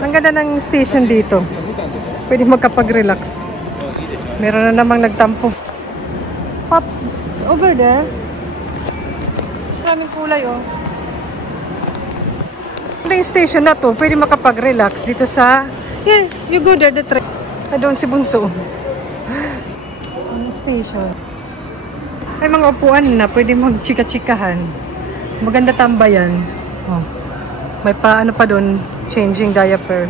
Ang ganda ng station dito. Pwede magkapag-relax. Meron na namang nagtampo. Pop, over there. Maraming kulay, oh. Yung station na to, pwede makapag-relax dito sa... Here, you go there, the train. Doon si Bunso. Ang station. May mga upuan na, pwede mag-chika-chikahan. Maganda tambayan. Oh. May pa, ano pa doon, changing diaper.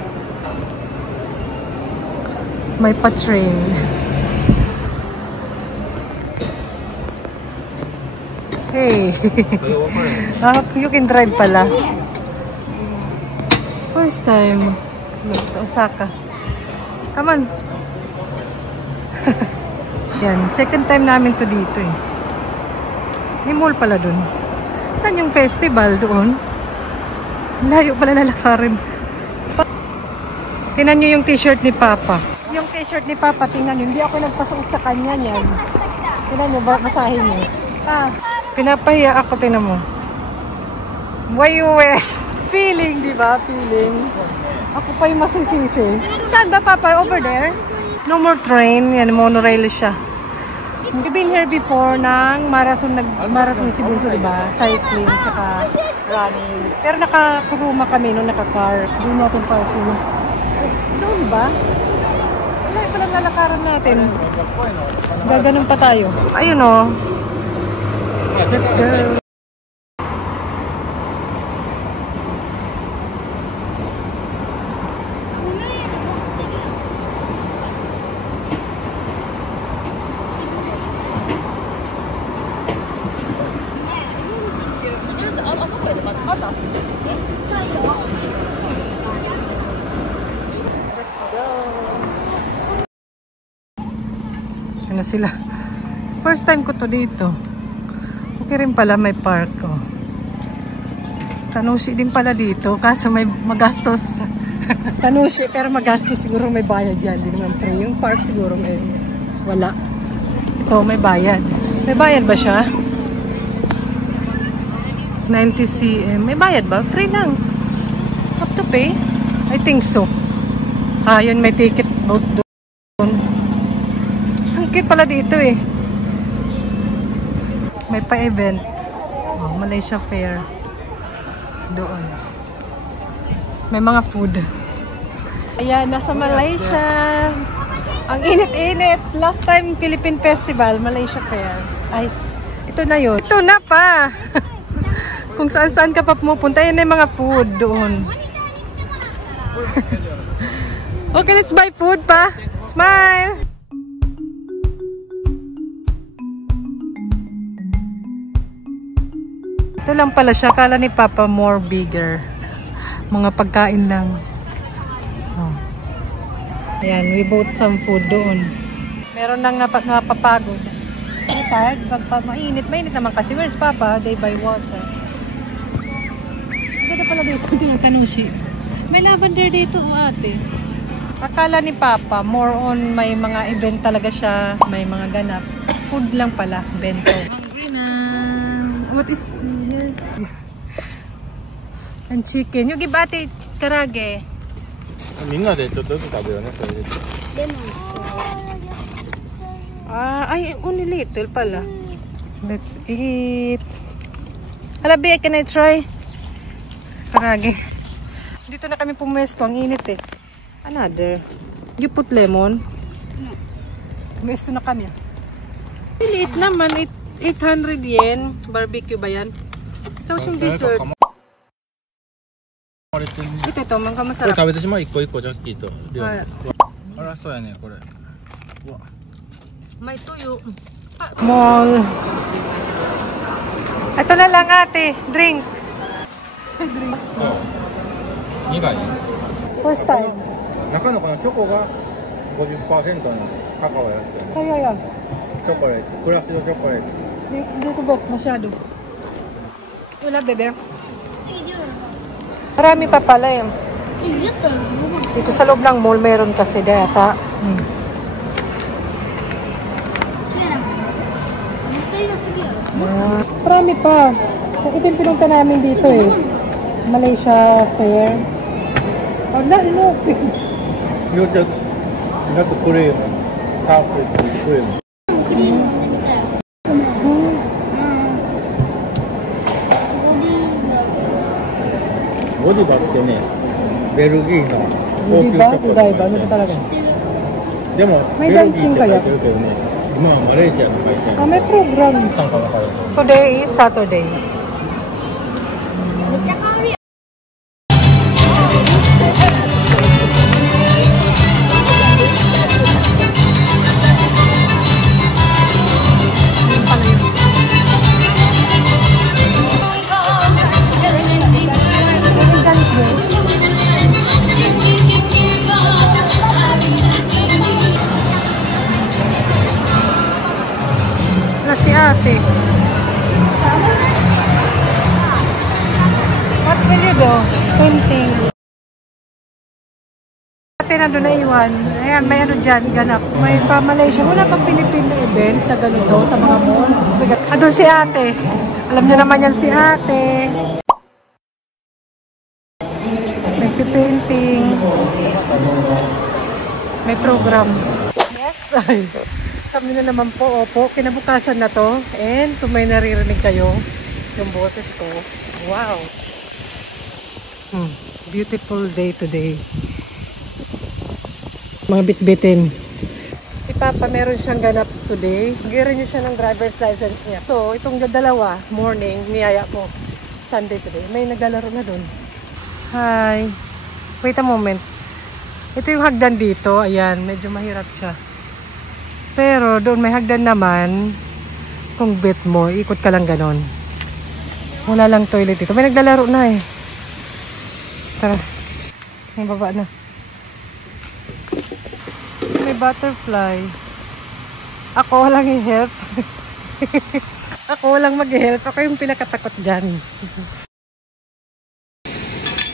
May pa-train. Hey. You can drive pala. First time. Sa Osaka. Come on. Yan. Second time namin to dito eh. May mall pala dun. Saan yung festival doon? Layo pala lalakarin. Tingnan nyo yung t-shirt ni Papa. Yung t-shirt ni Papa, tingnan nyo. Hindi ako nagpasuot sa kanya niyan. Tingnan nyo, basahin nyo. Pinapahiya ako, tingnan mo. Why you wear? Feeling, di ba? Feeling. Ako pa yung masisisi. Saan ba, Papa? Over there? No more train. Yan, monorail siya. We've been here before ng marathon si Bunso, di ba? Cycling, tsaka running. Pero nakakuruma kami nung naka-car. Doon natin parking. Doon ba? Wala palang lalakaran natin. Gaganon pa tayo. Ayun o. Let's go. Ano sila? First time ko to dito. Okay rin pala may park ko. Tanushi din pala dito. Kaso may magastos. Tanushi pero magastos siguro may bayad yan. Hindi naman free. Yung park siguro may wala. Ito may bayad. May bayad ba siya? 90 cm. May bayad ba? Free lang. Have to pay? I think so. Yun may ticket boat doon. Ang pala dito eh. May pa-event. Malaysia Fair. Doon. May mga food. Ayan, nasa Malaysia. Ang init-init. Last time Philippine Festival, Malaysia Fair. Ay, ito na yun. Ito na pa. Kung saan-saan ka pa pumupunta, yan na yung mga food doon. Okay, let's buy food pa. Smile! Ito lang pala siya. Akala ni Papa more bigger. Mga pagkain lang. Ayan, we bought some food doon. Meron nang napapagod. Tired? Mainit. Mainit naman kasi. Where's Papa? They buy water. Ganda pala dito. Ito Tanushi. May lavender dito, ate. Akala ni Papa, more on may mga event talaga siya. May mga ganap. Food lang pala. Bento. Hungry na. What is here? And chicken. Yung give ate karage. Minna de chotto tabe yo ne, so de. Ay, only little pala. Let's eat. Halabi, can I try? Karage. Dito na kami pumesto. Ang init eh. Another. You put lemon? Pumesto na kami. Liit naman. 800 yen. Barbecue ba yan? Tapos yung dessert. Ito, mga masarap. 食べてしまう、一個一個ジャッキーと。あら、そうやね、これ。うわ。May tuyo. Mall. Ito na lang ate. Drink. Drink. 苦い。First time. 中のこのチョコが 50% のカカオやつよね。Kaya yan. チョコレート。クラシドチョコレート。Hindi subok masyado. Wala, bebe. Marami pa pala eh. Dito sa loob ng mall meron kasi data. Marami pa. Ito yung pinunta namin dito eh. Malaysia Fair. Wala, inukin. You just not cream. Half is cream. Godiva ってね、ベルギーの高級チョコレート。Ano ba talaga? でも、 May ベルギー dancing って書い kaya? てるけどね、今はマレーシアの会社 Ah, may program. なんかわかる。 Today is Saturday. Si ate. What will you do? Painting. Ate na doon na iwan. Ayan, may ano dyan, ganap. May pa Malaysia. Wala pang Philippine na event na ganito sa mga mall. Doon si ate. Alam niyo naman yan si ate. Nagpipainting. May program. Yes. Ay. Kami na naman po, opo, kinabukasan na to. And kung may naririnig kayo, yung boses ko, wow! Beautiful day today. Mga bitbitin. Si Papa meron siyang ganap today. Girin niyo siya ng driver's license niya. So, itong dalawa, morning, niyaya ko. Sunday today. May naglalaro na dun. Hi! Wait a moment. Ito yung hagdan dito. Ayan, medyo mahirap siya. Pero doon may hagdan naman. Kung bet mo, ikot ka lang ganon. Wala lang toilet dito. May naglalaro na eh. Tara. May baba na. May butterfly. Ako walang i-help. Ako walang mag-help. Ako yung pinakatakot dyan.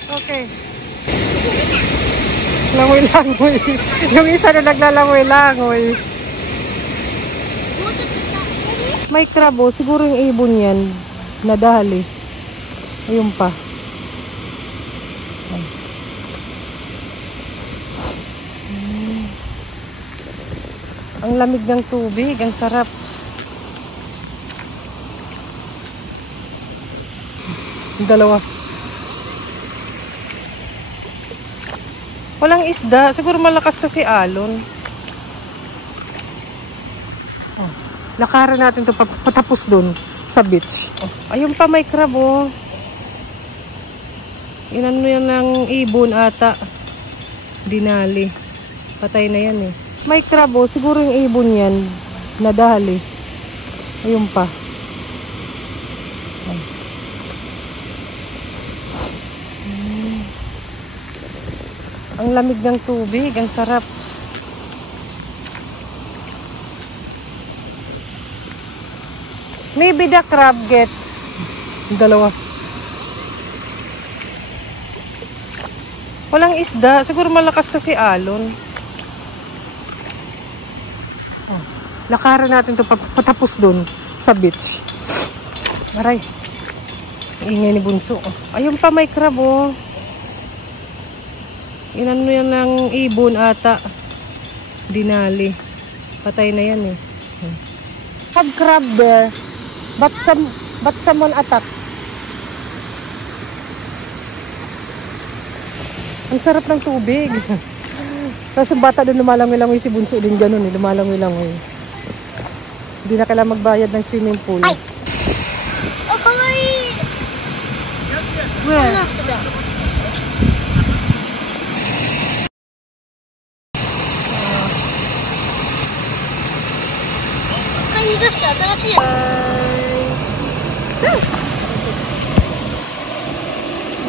Okay. Langoy-langoy. Yung isa na naglalangoy-langoy. May crab oh. Siguro yung ibon yan. Nadali. Ayun pa. Ang lamig ng tubig. Ang sarap. Yung dalawa. Walang isda. Siguro malakas kasi alon. Oh. Lakaran natin ito patapos dun sa beach. Oh. Ayun pa may crab oh. Inano yan ng ibon ata. Dinali. Patay na yan eh. May crab oh. Siguro yung ibon yan. Nadali. Ayun pa. Oh. Ang lamig ng tubig. Ang sarap. Maybe the crab get dalawa. Walang isda. Siguro malakas kasi alon. Oh. Lakaran natin ito patapos dun sa beach. Aray. Ingay ni Bunso. Oh. Ayun pa may crab oh. Inano yan ng ibon ata. Dinali. Patay na yan eh. Have crab there. But someone attack. Ang sarap ng tubig. Tapos yung bata doon lumalangoy-langoy si Bunso din ganun eh. Lumalangoy-langoy. Hindi na kailangan magbayad ng swimming pool. Ay! Oh, kawaii! Where?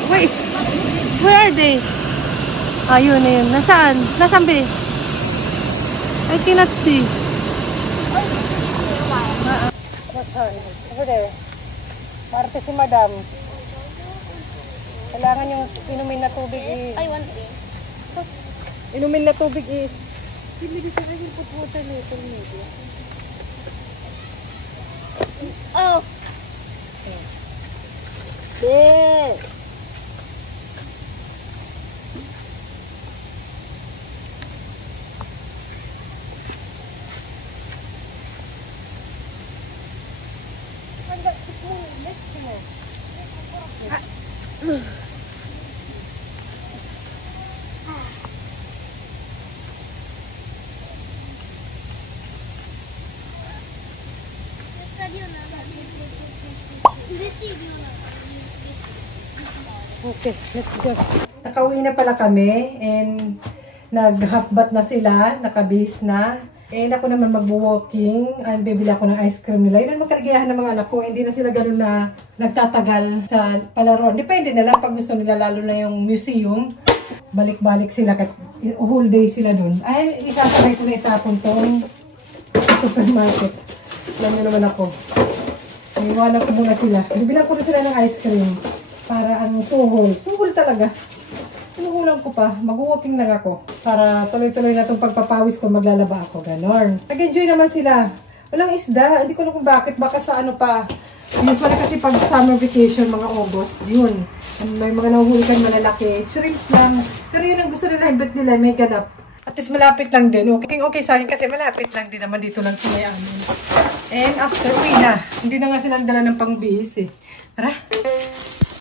Wait, where are they? Ayun na yun. Nasaan? Nasaan ba? I cannot see. Over there. Parte si Madam. Kailangan yung inumin na tubig I want it. Inumin na tubig Hindi dito na yung put water later maybe. Oh. Okay, let's go. Nakauwi na pala kami and nag-half bath na sila, nakabihis na. And ako naman mag-walking and bibili ako ng ice cream nila. Yun ang magkaligayahan ng mga anak ko. Hindi na sila ganun na nagtatagal sa palaruan. Depende na lang pag gusto nila, lalo na yung museum. Balik-balik sila, whole day sila dun. Ay, isasabay ko na itapon tong supermarket. Alam niyo naman ako. Iniwanan ko muna sila. Bibilang ko na sila ng ice cream. Para ang suhol. Suhol talaga. Sinuhulan ko pa. Mag-walking lang ako. Para tuloy-tuloy na itong pagpapawis ko. Maglalaba ako. Ganon. Nag-enjoy naman sila. Walang isda. Hindi ko na kung bakit. Baka sa ano pa. Usually kasi pag summer vacation, mga August, yun. May mga nahuhulikan malalaki. Shrimp lang. Pero yun ang gusto nila. Ibat nila. May ganap. At least malapit lang din. Okay sa akin kasi malapit lang din naman dito lang sila amin. And after, uwi na. Hindi na nga sila dala ng pangbihis eh. Tara.